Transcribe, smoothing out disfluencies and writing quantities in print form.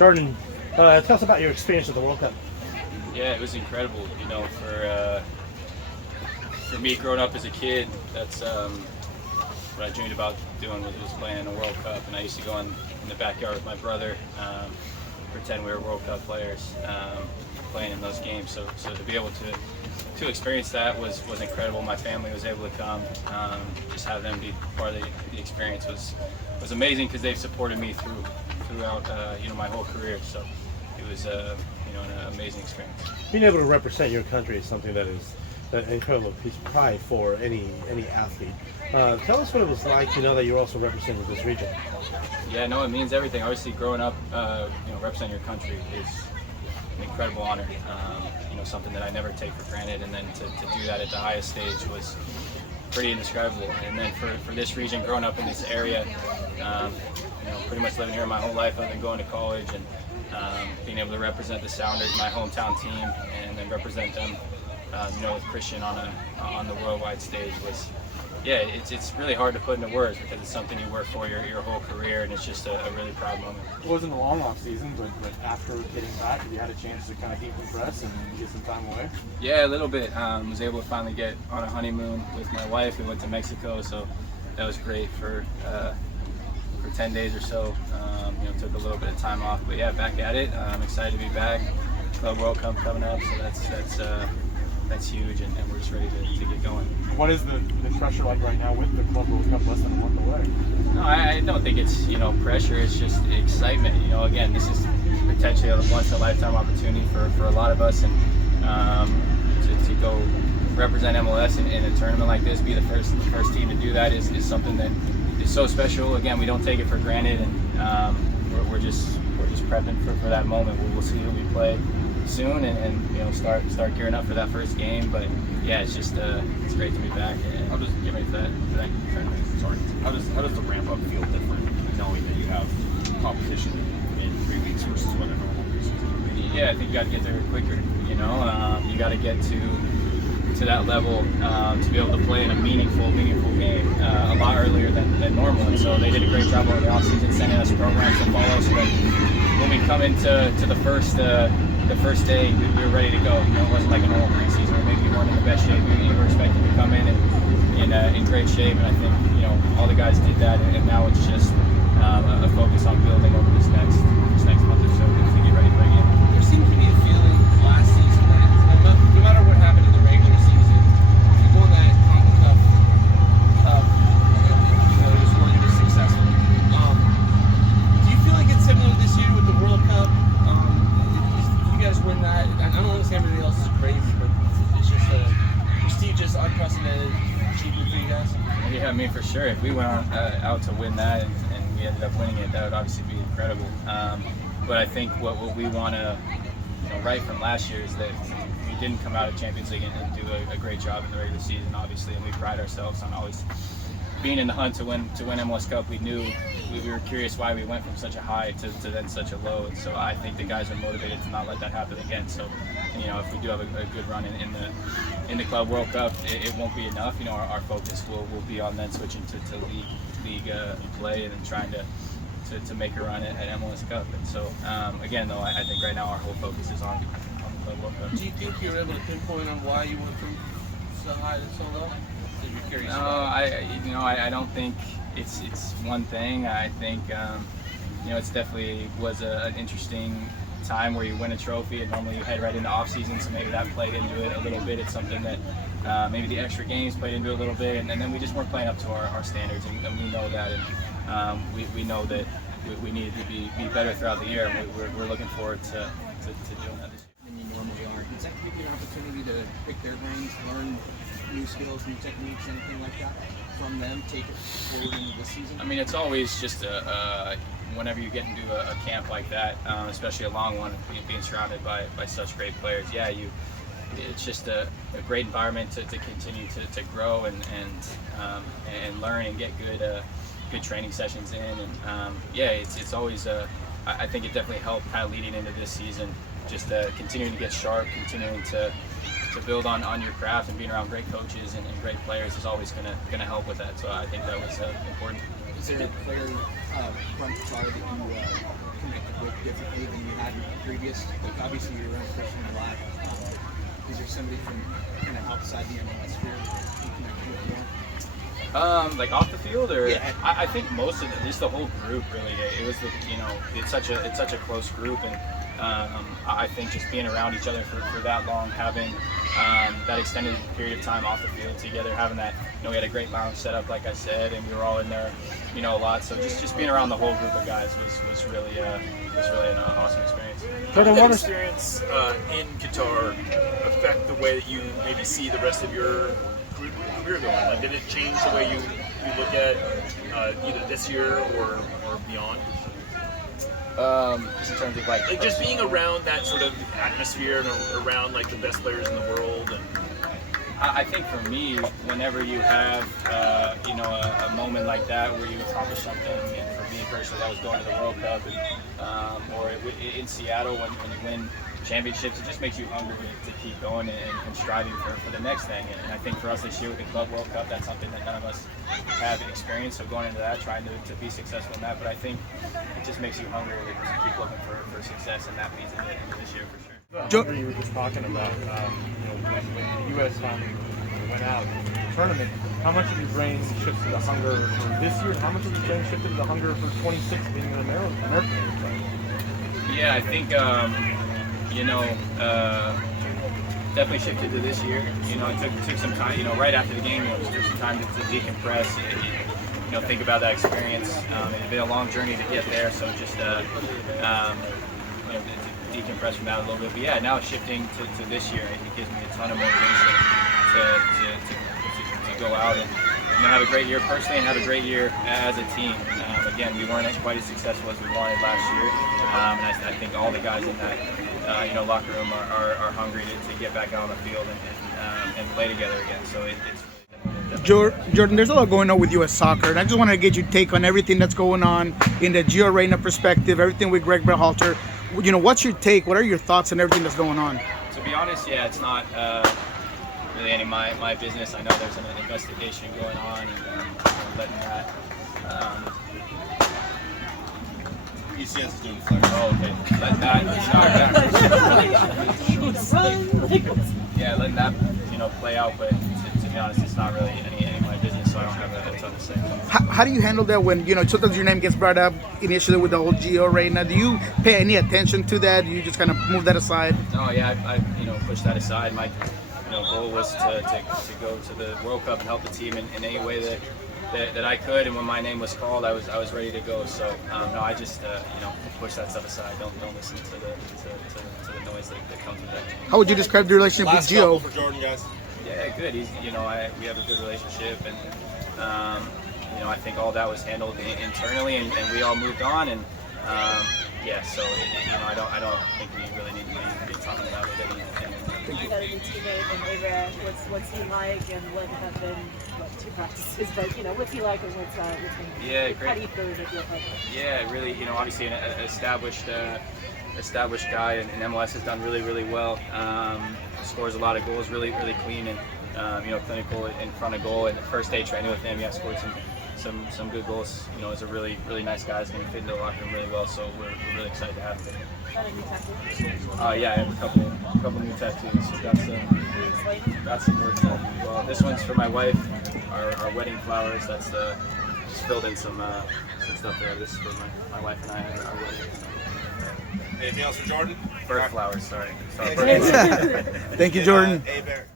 Jordan, tell us about your experience at the World Cup. Yeah, it was incredible. You know, for me growing up as a kid, that's what I dreamed about doing was playing in a World Cup. And I used to go in the backyard with my brother, pretend we were World Cup players, playing in those games. So to be able to experience that was incredible. My family was able to come. Just have them be part of the experience was amazing because they've supported me throughout my whole career. So it was an amazing experience. Being able to represent your country is something that is an incredible piece of pride for any athlete. Tell us what it was like to know that you're also representing this region. Yeah, no, it means everything. Obviously, growing up, representing your country is an incredible honor. Something that I never take for granted, and then to do that at the highest stage was pretty indescribable. And then for this region, growing up in this area, pretty much living here my whole life, I've been going to college, and being able to represent the Sounders, my hometown team, and then represent them, with Christian on the worldwide stage was. Yeah, it's really hard to put into words because it's something you work for your whole career, and it's just a really proud moment. It wasn't a long off season, but after getting back, have you had a chance to kind of decompress and get some time away? Yeah, a little bit. Was able to finally get on a honeymoon with my wife. We went to Mexico, so that was great for 10 days or so. Took a little bit of time off, but yeah, back at it. I'm excited to be back. Club World Cup coming up, so that's huge, and we're just ready to get going. What is the pressure like right now with the Club World Cup less than a month away? No, I don't think it's pressure. It's just excitement. Again, this is potentially a once-in-a-lifetime opportunity for a lot of us, and to go represent MLS in a tournament like this, be the first team to do that is something that is so special. Again, we don't take it for granted, and we're just prepping for that moment. We'll see who we play soon, and start gearing up for that first game. But yeah, it's just it's great to be back and I'll just get ready for that tournament. Sorry, how does the ramp up feel different knowing that you have competition in 3 weeks versus what a normal preseason would be? Yeah, I think you got to get there quicker. You got to get to that level to be able to play in a meaningful game a lot earlier than normal. And so they did a great job over the offseason sending us programs to follow. So that when we come into the first day, we were ready to go. It wasn't like a normal preseason where maybe you weren't in the best shape. We were expected to come in great shape, and I think all the guys did that. And now it's just a focus on building over this next month or so to get ready for the game. There seemed to be a feeling last season that no matter what happened in the regular season, you won that Cup. It was one you were successful. Do you feel like it's similar this year with the World Cup? You guys win that. I don't want to say everything else is crazy, but it's just a prestigious, unprecedented achievement for you guys. Yeah, I mean, for sure. If we went out to win that and we ended up winning it, that would obviously be incredible. But I think what we want to right from last year is that we didn't come out of Champions League and do a great job in the regular season, obviously, and we pride ourselves on always being in the hunt to win MLS Cup. We knew we were curious why we went from such a high to then such a low, and so I think the guys are motivated to not let that happen again. So, if we do have a good run in the Club World Cup, it won't be enough. Our focus will be on then switching to league play and then trying to make a run at MLS Cup. And so, again, though, I think right now our whole focus is on the Club World Cup. Do you think you're able to pinpoint on why you went from so high to so low? No, I don't think it's one thing. I think it's definitely was an interesting time where you win a trophy and normally you head right into off season, so maybe that played into it a little bit. It's something that maybe the extra games played into it a little bit, and then we just weren't playing up to our standards, and we know that, and we know that we needed to be better throughout the year, and we're looking forward to doing that this year. Than you normally are. Does that give you an opportunity to pick their brains, learn new skills, new techniques, anything like that from them, take it forward into this season? I mean, it's always just whenever you get into a camp like that, especially a long one, being surrounded by such great players, it's just a great environment to continue to grow and learn and get good training sessions in, and it's always I think it definitely helped kind of leading into this season, just continuing to get sharp, continuing to build on your craft, and being around great coaches and great players is always gonna help with that. So I think that was important. Is there a player front guard that you connected with differently than you had in previous? Like obviously you're around Christian a lot. Is there somebody from kind of outside the MLS sphere you connect with more? Like off the field, or Yeah. I think most of it, at least the whole group, really. It was it's such a close group, and I think just being around each other for that long, having that extended period of time off the field together, having that, we had a great lounge set up, like I said, and we were all in there, a lot. So just being around the whole group of guys was really an awesome experience. How did that experience in Qatar affect the way that you maybe see the rest of your career going? Like, did it change the way you look at either this year or beyond? Just in terms of like Just being around that sort of atmosphere and around like the best players in the world. And I think for me, whenever you have, a moment like that where you accomplish something, and for me personally, that was going to the World Cup, and, or in Seattle when you win championships, it just makes you hungry to keep going and striving for the next thing. And I think for us this year with the Club World Cup, that's something that none of us have experience. So going into that, trying to be successful in that, but I think it just makes you hungry to keep looking for success, and that means into this year for sure. You were just talking about, when the U.S. finally went out of the tournament, how much of your brain shifted to the hunger for this year, and how much of your brain shifted to the hunger for 26 being an American? Yeah, I think, definitely shifted to this year. It took some time, right after the game, it took some time to decompress, think about that experience. It had been a long journey to get there, so just, to decompress from that a little bit. But yeah, now shifting to this year, it gives me a ton of motivation to go out and have a great year personally and have a great year as a team. Again, we weren't quite as successful as we wanted last year, and I think all the guys in that locker room are hungry to get back out on the field and play together again. So it's Jordan, there's a lot going on with U.S. soccer, and I just wanted to get your take on everything that's going on in the Gio Reyna perspective, everything with Greg Berhalter. What's your take? What are your thoughts on everything that's going on? To be honest, yeah, it's not really any of my business. I know there's an investigation going on, and letting that. UCS is doing flares. Oh, okay. Letting that play out. But to be honest, it's not really any of my business, so I don't have a ton to say. How do you handle that when sometimes your name gets brought up initially with the whole Gio Reyna? Do you pay any attention to that? Do you just kind of move that aside? No, yeah, I pushed that aside. My goal was to go to the World Cup and help the team in any way that I could, and when my name was called, I was ready to go. So no, I just push that stuff aside. Don't listen to the noise that comes with that. How would you describe the relationship Last with Gio? couple for Jordan, guys. Yeah, good. He's we have a good relationship, and I think all that was handled internally, and we all moved on, and yeah. So I don't think we really need to be talking about it. You got a new teammate in Ava. What's he like, and what have been two practices? But what's he like, and what's been? Yeah, How great. do you feel with your partner? Yeah, really. Obviously an established guy, and MLS has done really well. Scores a lot of goals, really clean, and clinical in front of goal. And the first day training with him, scored some good goals. He's a really nice guy. He's going to fit into the locker room really well. So we're really excited to have him. Got a new tattoo? Yeah, I have a couple new tattoos. So got some work done. Well, this one's for my wife. Our wedding flowers. That's just filled in some stuff there. This is for my wife and I. Our wedding. Anything else for Jordan? Bird flowers. Sorry. Thank you, Jordan. Hey, Bear.